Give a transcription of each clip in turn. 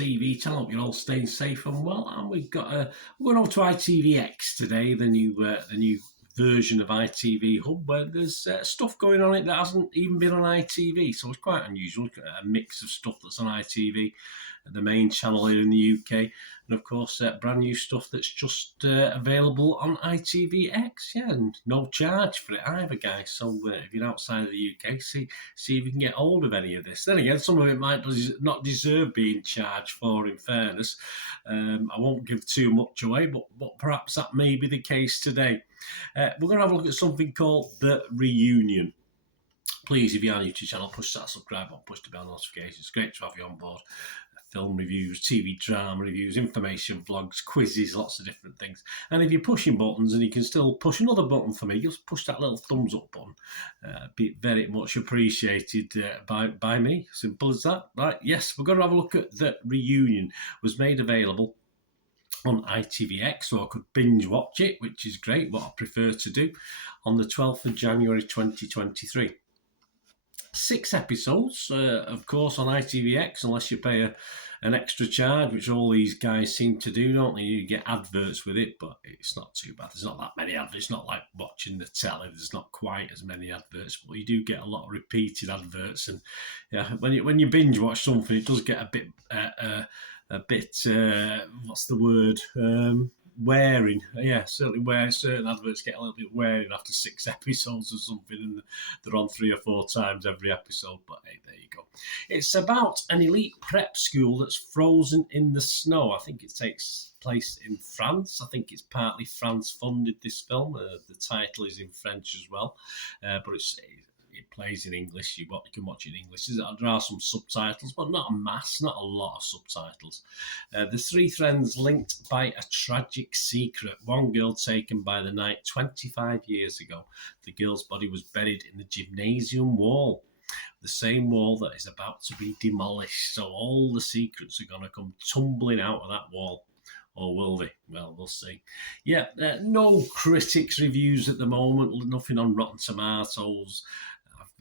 TV channel. Hope you're all staying safe and well. And we're going over to Itvx today, the new version of ITV Hub, where there's stuff going on it that hasn't even been on ITV. So it's quite unusual. A mix of stuff that's on ITV, the main channel here in the UK, and of course brand new stuff that's just available on ITVX. Yeah, and no charge for it either, guys. So if you're outside of the UK, see if you can get hold of any of this. Then again, some of it might not deserve being charged for, in fairness. I won't give too much away, but perhaps that may be the case today. We're going to have a look at something called The Reunion. Please, if you are new to the channel, push that subscribe button, push the bell notifications. It's great to have you on board. Film reviews, TV drama reviews, information vlogs, quizzes, lots of different things. And if you're pushing buttons and you can still push another button for me, just push that little thumbs up button. Be very much appreciated by me. Simple as that. Right, yes, we're going to have a look at The Reunion. It was made available on ITVX, so I could binge watch it, which is great, what I prefer to do, on the 12th of January 2023. 6 episodes, of course, on ITVX, unless you pay an extra charge, which all these guys seem to do, don't they? You get adverts with it, but it's not too bad. There's not that many adverts. It's not like watching the telly. There's not quite as many adverts, but you do get a lot of repeated adverts. And yeah, when you binge watch something, it does get a bit what's the word? Wearing. Yeah, certainly certain adverts get a little bit wearing after 6 episodes or something, and they're on 3 or 4 times every episode. But hey, there you go. It's about an elite prep school that's frozen in the snow. I think it takes place in France. I think it's partly France funded, this film. The title is in French as well, but it plays in English. You can watch it in English. There are some subtitles, but not a lot of subtitles. The 3 friends linked by a tragic secret. One girl taken by the night 25 years ago. The girl's body was buried in the gymnasium wall, the same wall that is about to be demolished. So all the secrets are going to come tumbling out of that wall. Or will they? Well, we'll see. Yeah, no critics reviews at the moment. Nothing on Rotten Tomatoes.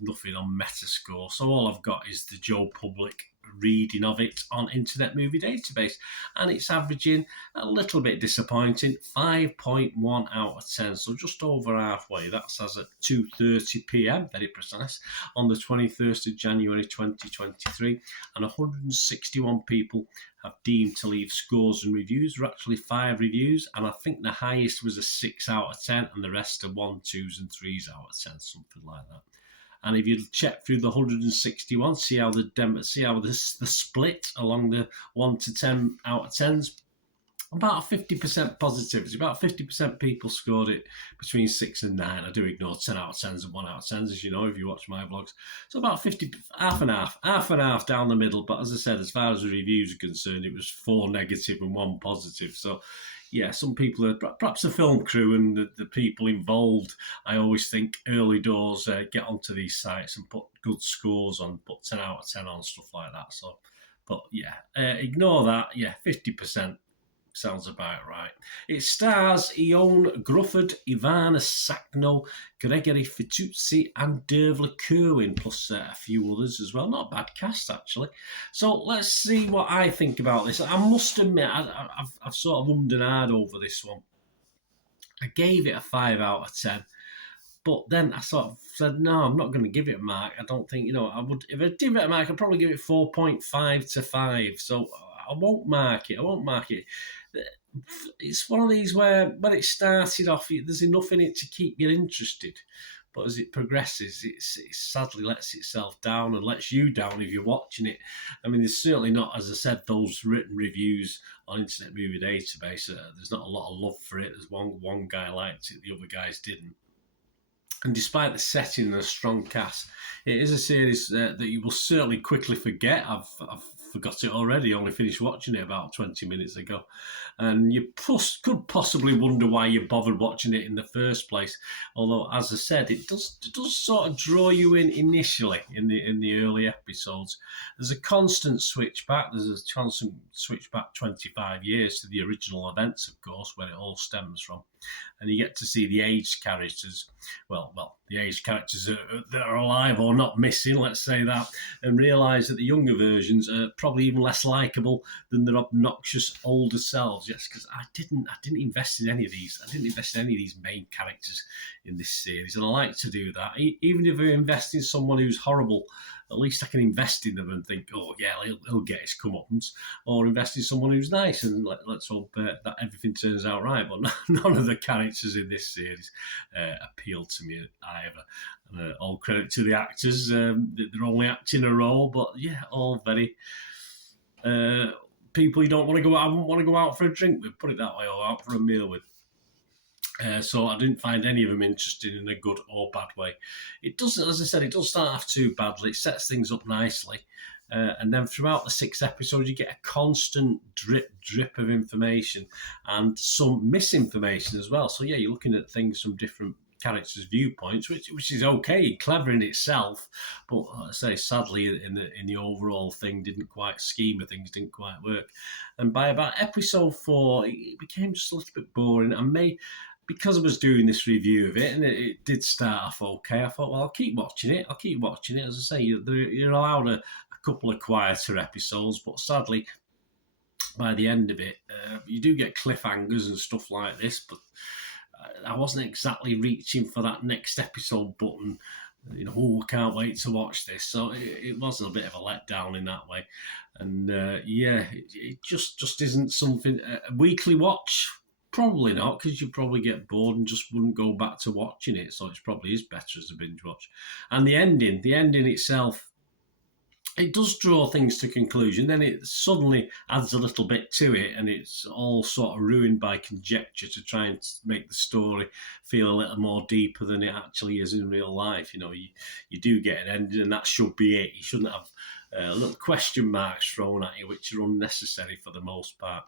Nothing on Metascore. So all I've got is the Joe Public reading of it on Internet Movie Database. And it's averaging a little bit disappointing, 5.1 out of 10. So just over halfway. That's as at 2:30 p.m, very precise, on the 21st of January 2023. And 161 people have deemed to leave scores and reviews. There are actually 5 reviews, and I think the highest was a 6 out of 10, and the rest are 1, 2s and 3s out of 10, something like that. And if you check through the 161, see how the split along the 1 to 10 out of 10s, about 50% positivity. About 50% people scored it between 6 and 9. I do ignore 10 out of 10s and 1 out of 10s, as you know, if you watch my vlogs. So about 50, half and half down the middle. But as I said, as far as the reviews are concerned, it was 4 negative and 1 positive. So yeah, some people are, perhaps the film crew and the people involved, I always think early doors get onto these sites and put good scores on, put 10 out of 10 on, stuff like that. So, but yeah, ignore that. Yeah, 50%. Sounds about right. It stars Ione Grufford, Ivana Sakno, Gregory Fituzzi and Dervla Kerwin, plus a few others as well. Not a bad cast, actually. So let's see what I think about this. I must admit, I've sort of ummed and ahed over this one. I gave it a 5 out of 10. But then I sort of said, no, I'm not going to give it a mark. I don't think, I would. If I give it a mark, I'd probably give it 4.5 to 5. So I won't mark it. It's one of these where when it started off, there's enough in it to keep you interested. But as it progresses, it sadly lets itself down and lets you down if you're watching it. I mean, there's certainly not, as I said, those written reviews on Internet Movie Database. There's not a lot of love for it. There's one guy liked it, the other guys didn't. And despite the setting and a strong cast, it is a series that you will certainly quickly forget. I've forgot it already. I only finished watching it about 20 minutes ago. And you could possibly wonder why you bothered watching it in the first place. Although, as I said, it does sort of draw you in initially in the early episodes. There's a constant switch back. There's a constant switch back 25 years to the original events, of course, where it all stems from. And you get to see the aged characters, the aged characters that are alive or not missing, let's say that, and realise that the younger versions are probably even less likable than their obnoxious older selves. Yes, because I didn't invest in any of these. I didn't invest in any of these main characters in this series, and I like to do that. Even if I invest in someone who's horrible, at least I can invest in them and think, oh yeah, he'll get his comeuppance. Or invest in someone who's nice, and let's hope that everything turns out right. But none of the characters in this series appeal to me either. All credit to the actors. They're only acting a role, but yeah, all very people you don't want to go out. I wouldn't want to go out for a drink with, put it that way, or out for a meal with. So I didn't find any of them interesting in a good or bad way. It doesn't, as I said, it doesn't start off too badly. It sets things up nicely. And then throughout the 6 episodes, you get a constant drip of information and some misinformation as well. So yeah, you're looking at things from different characters' viewpoints, which is okay, clever in itself, but I say sadly in the overall thing scheme of things didn't quite work. And by about episode 4, it became just a little bit boring. And because I was doing this review of it, and it did start off okay, I thought, well, I'll keep watching it. As I say, you're allowed a couple of quieter episodes, but sadly, by the end of it, you do get cliffhangers and stuff like this, but I wasn't exactly reaching for that next episode button. I can't wait to watch this. So it was a bit of a letdown in that way. And it just isn't something, a weekly watch. Probably not, because you'd probably get bored and just wouldn't go back to watching it. So it probably is better as a binge watch. And the ending itself, it does draw things to conclusion. Then it suddenly adds a little bit to it, and it's all sort of ruined by conjecture to try and make the story feel a little more deeper than it actually is in real life. You do get an ending, and that should be it. You shouldn't have little question marks thrown at you, which are unnecessary for the most part.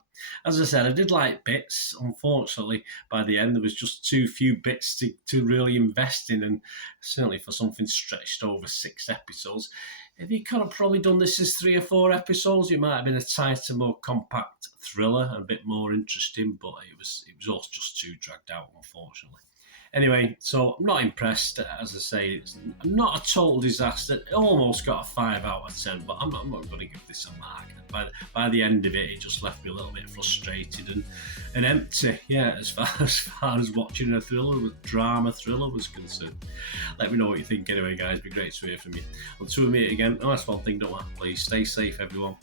As I said, I did like bits. Unfortunately, by the end, there was just too few bits to really invest in, and certainly for something stretched over 6 episodes. If you could have probably done this as 3 or 4 episodes, it might have been a tighter, more compact thriller and a bit more interesting, but it was all just too dragged out, unfortunately. Anyway, so I'm not impressed. As I say, it's not a total disaster. It almost got a 5 out of 10, but I'm not going to give this a mark. By the end of it, it just left me a little bit frustrated and empty. Yeah, as far as watching a drama thriller was concerned. Let me know what you think anyway, guys. It'd be great to hear from you. Until we meet again, that's one thing, don't I? Please stay safe, everyone.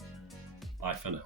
Bye for now.